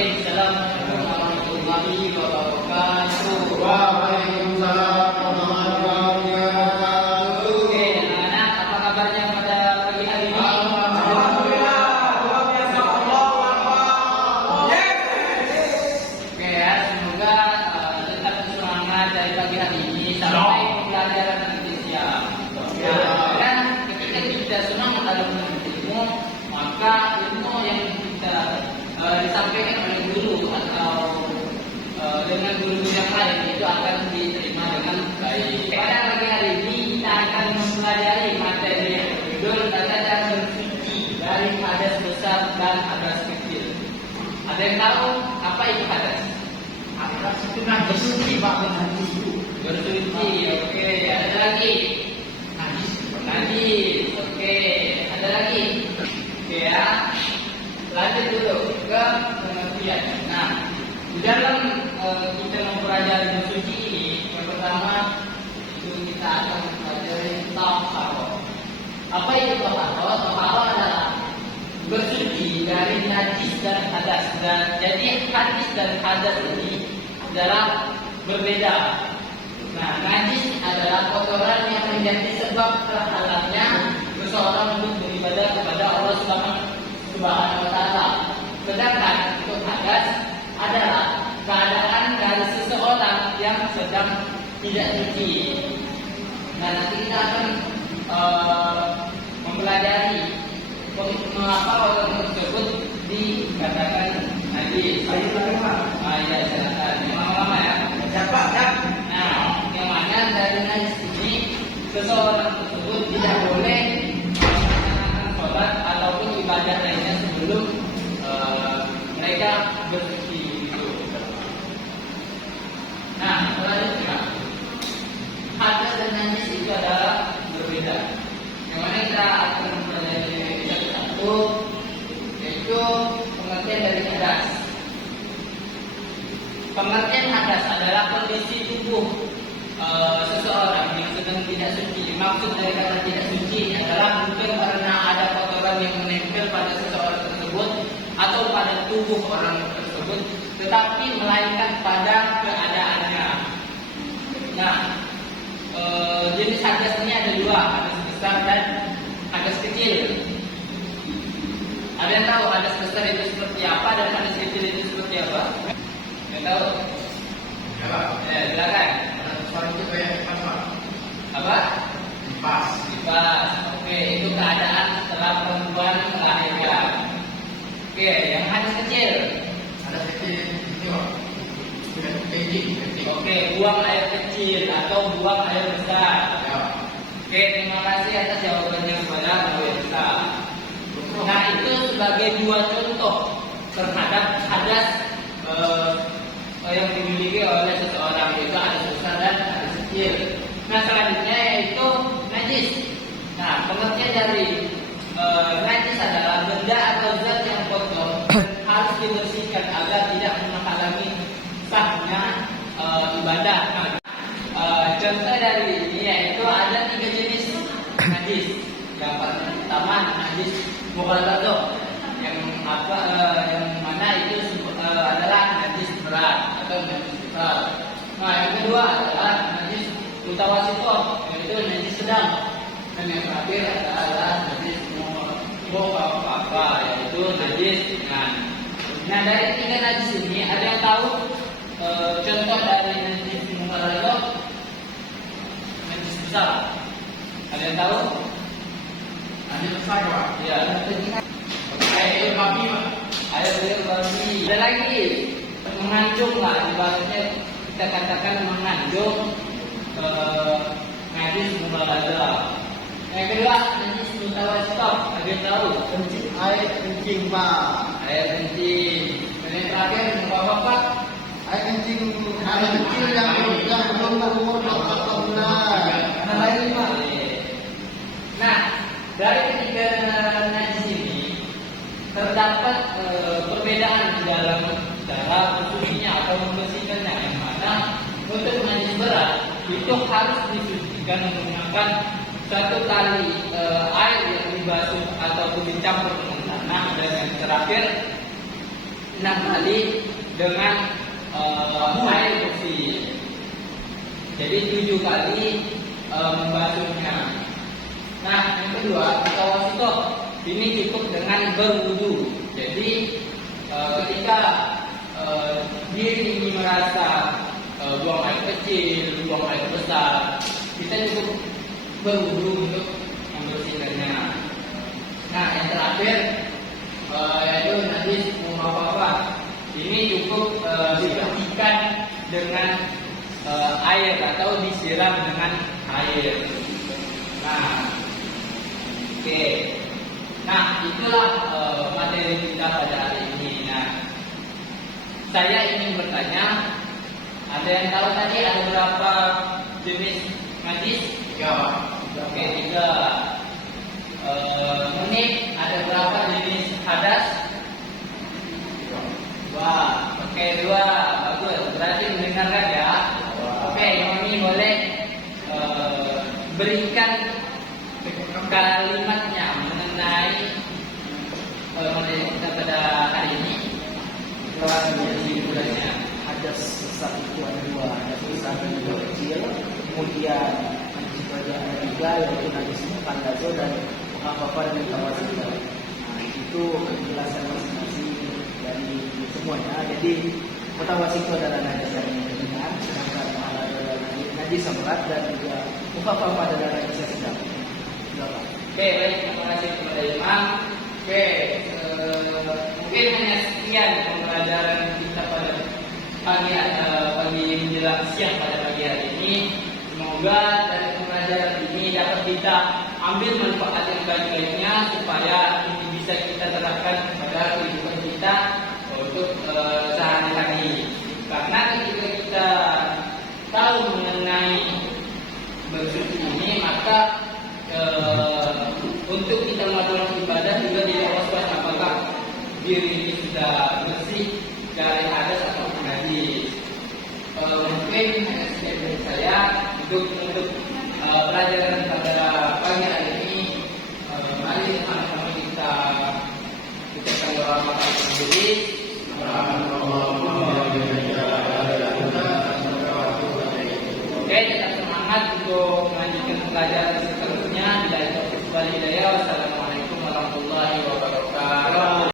Assalamualaikum warahmatullahi wabarakatuh. Waalaikumsalam warahmatullahi wabarakatuh. Oke, anak-anak, apa kabarnya pada pagi hari ini? Alhamdulillah, luar biasa. Allahu Akbar. Oke ya, semoga tetap semangat dari pagi hari ini sampai pembelajaran nanti siang. Ya, dan ketika kita semangat dalam menuntut ilmu, maka ilmu yang kita disampaikan oleh guru atau dengan guru yang lain itu akan diterima dengan baik. Pada pagi hari ini kita akan mempelajari materi yang berjudul tata cara bersuci dari hadas besar dan hadas kecil. Ada yang tahu apa itu hadas? Hadas itu bersuci, Pak, najis itu. Bersuci, oke. Ada lagi? Najis, oke. Ada lagi? Oke ya. Lanjut dulu ke pengertian. Nah, di dalam kita mempelajari bersuci ini, yang pertama itu kita akan mempelajari taharah. Apa itu taharah? Taharah adalah bersuci dari najis dan hadas. Dan jadi hadis dan hadas ini adalah berbeda. Nah, najis adalah kotoran yang menjadi sebab terhalalnya seseorang untuk beribadah kepada Allah Subhanahu wa Ta'ala. Sedangkan untuk hadas adalah keadaan dari seseorang yang sedang tidak suci. Nah, nanti kita akan mempelajari mengapa orang tersebut dikatakan najis. Ya, silakan. Lama-lama ya. Siapa? Nah, yang mana dari najis ini seseorang tersebut tidak boleh melaksanakan sholat ataupun ibadah lainnya sebelum mereka bersuci itu. Nah, selanjutnya hadas dan najis itu adalah berbeda. Yang mana kita akan mempelajari satu-satu, yaitu pengertian dari hadas. Pengertian hadas adalah kondisi tubuh seseorang yang sedang tidak suci. Maksud dari kata tidak suci adalah bukan karena ada kotoran yang menempel pada seseorang tersebut atau pada tubuh orang tersebut, tetapi melainkan pada keadaannya. Nah, jenis hadas ini ada dua, hadas besar dan hadas kecil. Ada yang tahu hadas besar itu seperti apa dan hadas kecil itu seperti apa? Yang tahu? Ya, silakan. Besar itu kayak apa? Apa? Kipas. Kipas. Oke, itu keadaan setelah perempuan melahirkan. Oke, yang hadas kecil. Hadas kecil itu kencing. Oke, buang air kecil atau buang air besar. Ya. Oke, terima kasih atas jawabannya kepada Bu Elsa. Nah, itu sebagai dua contoh terhadap hadas yang dimiliki oleh seseorang, yaitu hadas besar dan hadas kecil. Nah, selanjutnya yaitu najis. Nah, pengertian dari najis adalah benda atau zat yang kotor harus dibersihkan agar tidak menghalangi sahnya ibadah. Contoh dari ini yaitu ada 3 jenis najis. Yang pertama najis mughalladah, yang mana itu adalah najis berat atau najis besar. Nah, yang kedua adalah najis mutawassithah, yaitu najis sedang. Dan yang terakhir adalah najis mukhaffafa, yaitu najis ringan. Nah, dari 3 najis ini ada yang tahu contoh dari najis mughalladah? Najis besar. Ada yang tahu? Najis besar, Pak. Ya. Air babi, Pak. Air babi. Ada lagi mengandung lah, ibaratnya kita katakan mengandung najis mughalladah. Yang kedua najis mutawassithah. Ada yang tahu? Air kencing, Pak. Air kencing. Dan yang terakhir Bapak, Air kencing anak kecil yang belum berumur 14 bulan. Nah, lain Pak. Nah, dari ketiga najis ini terdapat perbedaan di dalam cara bersucinya atau membersihkannya. Yang mana untuk najis berat itu harus disucikan menggunakan satu kali air yang dibasuh ataupun dicampur dengan tanah, dan yang terakhir 6 kali dengan air bersih. Jadi 7 kali membasuhnya. Nah, yang kedua, kita wasito ini cukup dengan berwudu. Jadi ketika diri ini merasa buang air kecil, buang air besar, kita cukup berwudu untuk membersihkannya. Nah, yang terakhir yaitu najis apa-apa. Ini cukup dibersihkan dengan air atau disiram dengan air. Nah, oke. Nah, itulah materi kita pada hari ini. Nah, saya ingin bertanya, ada yang tahu tadi ada berapa jenis najis? Ya. Oke, 3. Menit ada berapa jenis hadas? Wah, oke, 2. Bagus, berarti mendengarkan ya. Oke, Yoni boleh berikan kalimatnya mengenai materi kita pada hari ini. Hadas besar itu ada 2, hadas besar dan juga kecil. Kemudian najis baju ada 3, yaitu najis mukhalazo dan apa dan mutawasito. Nah, itu penjelasan masing-masing dari semuanya. Jadi mutawasito adalah najis yang ringan, sedangkan mukhalazo adalah najis yang berat, dan juga apa adalah najis yang sedang. Oke, baik, terima kasih kepada Imam. Oke, mungkin hanya sekian pembelajaran kita pada pagi menjelang siang pada pagi hari ini. Semoga dari pembelajaran ini dapat kita ambil manfaat yang baik-baiknya supaya ini bisa kita terapkan pada kehidupan kita untuk sehari-hari. Karena ketika kita tahu mengenai bersuci ini, maka untuk kita melakukan ibadah juga tidak was-was apakah diri ini sudah bersih dari hadas atau najis. Mungkin hanya sekian dari saya untuk pelajaran pada pagi hari ini. Mari sama-sama kita ucapkan doa maafkan diri. Oke, tetap semangat untuk melanjutkan pelajaran